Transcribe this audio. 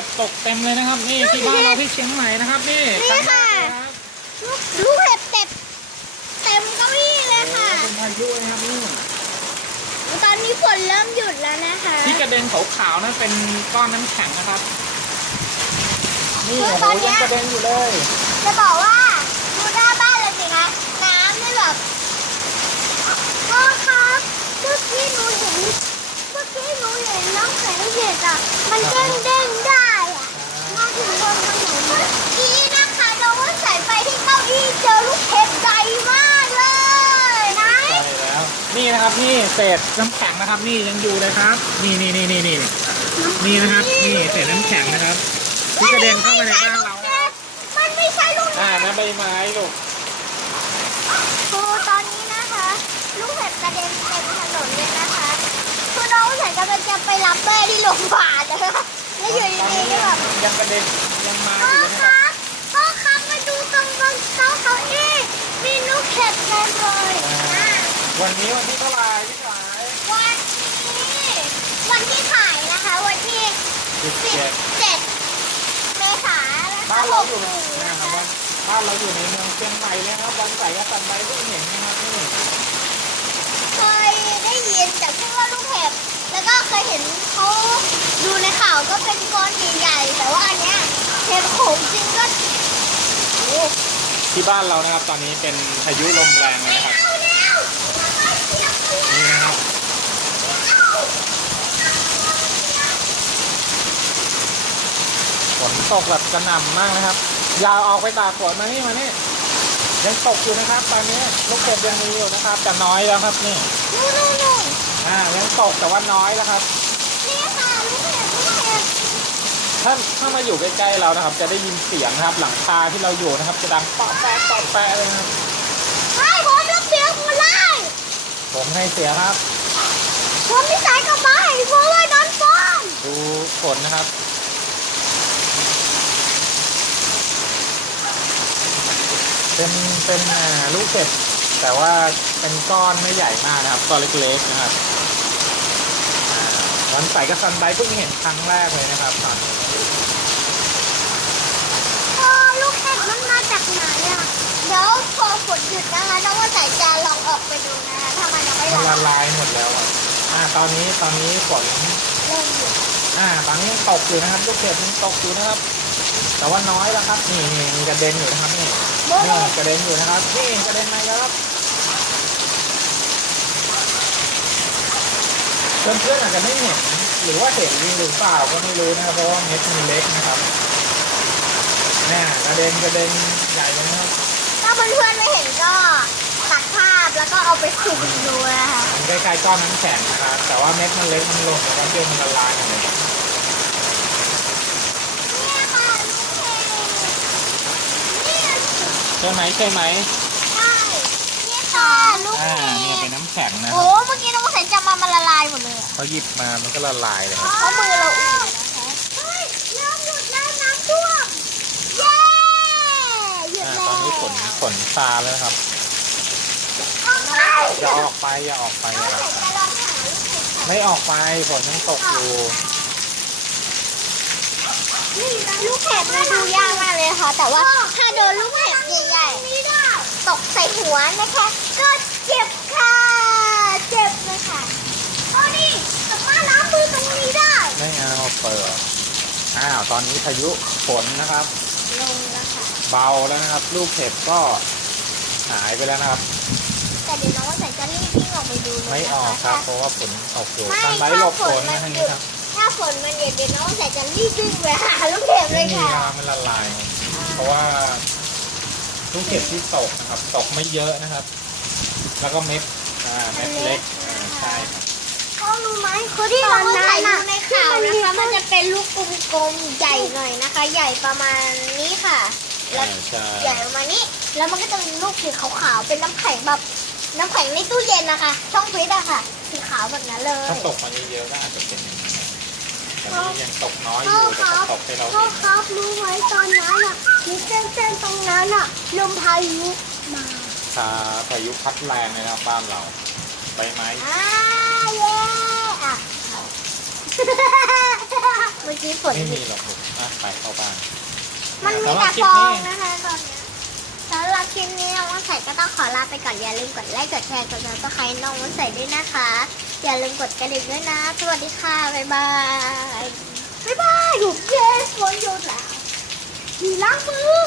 ห็บตกเต็มเลยนะครับนี่ที่บ้านเราที่เชียงใหม่นะครับนี่ค่ะลูกเห็บเต็มเก้าอี้เลยค่ะเป็นพายุนะครับนี่ตอนนี้ฝนเริ่มหยุดแล้วนะคะที่กระเด็นขาวๆนั่นเป็นก้อนน้ำแข็งนะครับนี่โอ้โหยังกระเด็นอยู่เลยจะบอกว่าดูหน้าบ้านเลยสิคะน้ำนี่แบบพ่อครับเมื่อกี้หนูเห็นน้องแข็งเห็ดอ่ะมันเด้งได้อ่ะมาถึงบนถนนเมื่อกี้นะคะน้องว่าสายไฟที่เก้าอี้เจอลูกเห็บใหญ่มากเลยนะใช่แล้วนี่นะครับนี่เศษน้ำแข็งนะครับนี่ยังอยู่เลยครับนี่นะครับนี่เศษน้ำแข็งนะครับที่กระเด็นเข้ามาในบ้านเรามันไม่ใช่ลูกนะใบไม้ลูกตอนนี้นะคะลูกเห็บกระเด็นเต็มถนนเลยนะคะคือน้องฉันกำลังจะไปรับแม่ที่โรงพยาบาลนะคะแล้วอยู่ดีๆก็แบบยังกระเด็นยังมาอยู่นะครับพ่อครับมาดูตรงบนเก้าอี้มีลูกเห็บเต็มเลยวันนี้วันที่เท่าไหร่พี่สายวันที่ถ่ายนะคะวันที่17 เมษายนบ้านเราอยู่นะครับบ้านเราอยู่ในเมืองเชียงใหม่เลยครับวันใส่ก็ตันใบเพิ่งเห็นนะครับนี่เคยได้ยินแต่ชื่อว่าลูกเห็บแล้วก็เคยเห็นเขาดูในข่าวก็เป็นก้อนใหญ่ๆแต่ว่าอันเนี้ยเห็บโขงจริงก็ที่บ้านเรานะครับตอนนี้เป็นพายุลมแรงเลยนะครับนี่นะครับฝนตกแบบกระหน่ำมากนะครับอย่าออกไปตากฝนมานี่ยังตกอยู่นะครับตอนนี้ลูกเห็บยังมีอยู่นะครับแต่น้อยแล้วครับนี่ยังตกแต่ว่าน้อยแล้วครับนี่ค่ะลูกเห็บถ้ามาอยู่ใกล้ๆเรานะครับจะได้ยินเสียงนะครับหลังคาที่เราอยู่นะครับจะดังป๊อปแปะเลยนะครับผมรับเสียงหมดเลยผมให้เสียครับผมไม่ใส่กระบะเพราะว่าโดนฝนดูฝนนะครับเป็นลูกเห็บแต่ว่าเป็นก้อนไม่ใหญ่มากนะครับก้อนเล็กๆนะครับวันใส่กับซันไบเพิ่งเห็นครั้งแรกเลยนะครับตอนนี้ลูกเห็บมันมาจากไหนอ่ะเดี๋ยวพอฝนหยุดนะคะน้องว่าใส่จะลองออกไปดูนะคะถ้ามันยังไม่ละลายหมดแล้วตอนนี้ฝนเริ่มหยุดตอนนี้ตกอยู่นะครับลูกเห็บยังตกอยู่นะครับแต่ว่าน้อยแล้วครับนี่กระเด็นอยู่นะครับนี่กระเด็นอยู่นะครับนี่กระเด็นมาแล้วครับเพื่อนๆอาจจะไม่เห็นหรือว่าเห็นหรือเปล่าก็ไม่รู้นะครับเพราะว่าเม็ดมันเล็กนะครับกระเด็นใหญ่เลยนะครับถ้าเพื่อนๆไม่เห็นก็ตัดภาพแล้วก็เอาไปขุดดูนะคะมันคล้ายๆก้อนน้ำแข็งนะครับแต่ว่าเม็ดมันเล็กมันหล่นแต่ว่าเดี๋ยวมันละลายกันเลยใช่ไหมใช่นี่ค่ะลูกนี่เป็นน้ำแข็งนะโอ้เมื่อกี้น้องใส่จะมาละลายหมดเลยเขาหยิบมามันก็ละลายเลยเพราะมือเราอุ่นนะคะเริ่มหยุดแล้วน้ำท่วมเย้หยุดแล้วตอนนี้ฝนซาแล้วครับอย่าออกไปไม่ออกไปฝนยังตกอยู่ลูกเห็บมันดูยากมากเลยค่ะแต่ว่าถ้าโดนลูกเห็บใหญ่ๆตกใส่หัวนะคะก็เจ็บค่ะเจ็บเลยค่ะนี่สามารถล้างมือตรงนี้ได้ไม่เอาเปิดตอนนี้พายุฝนนะครับลงแล้วค่ะเบาแล้วนะครับลูกเห็บก็หายไปแล้วนะครับแต่เดี๋ยวน้องว่าใส่จะรีบวิ่งออกไปดูเลยไม่ออกครับเพราะว่าฝนตกอยู่ทางใบหลบฝนนะนี่ครับถ้าฝนมันเย็นๆน้องใส่จะรีบวิ่งไปหาลูกเห็บเลยค่ะมันละลายเพราะว่าลูกเห็บที่ตกนะครับตกไม่เยอะนะครับแล้วก็เม็ดเล็กใช่เขารู้ไหมคือที่เราใส่ดูในข่าวนะคะมันจะเป็นลูกกลมๆใหญ่หน่อยนะคะใหญ่ประมาณนี้ค่ะแล้วใหญ่ประมาณนี้แล้วมันก็จะมีลูกสีขาวๆเป็นน้ำแข็งแบบน้ำแข็งในตู้เย็นนะคะช่องฟรีซอะค่ะสีขาวแบบนั้นเลยถ้าตกมาเยอะๆก็อาจจะเป็นอย่างนี้แต่ยังตกน้อยอยู่แต่ตกให้เราพ่อครับรู้ไหมตอนนั้นอะมีเส้นตรงนั้นอะลมพายุมาพายุพัดแรงเลยนะบ้านเราใบไม้เย้เมื่อกี้ฝนไม่มีหรอก ไปเข้าบ้าน มันมีแต่ฟองนะคะตอนเนี้ยสำหรับคลิปนี้น้องวันใส่ก็ต้องขอลาไปก่อนอย่าลืมกดไลค์กดแชร์กดซับสไครต์น้องวันใส่ด้วยนะคะ อย่าลืมกดกระดิ่งด้วยนะ สวัสดีค่ะ บ๊ายบาย บ๊ายบาย อยู่เยสฝนหยุดแล้วมีล้างมือ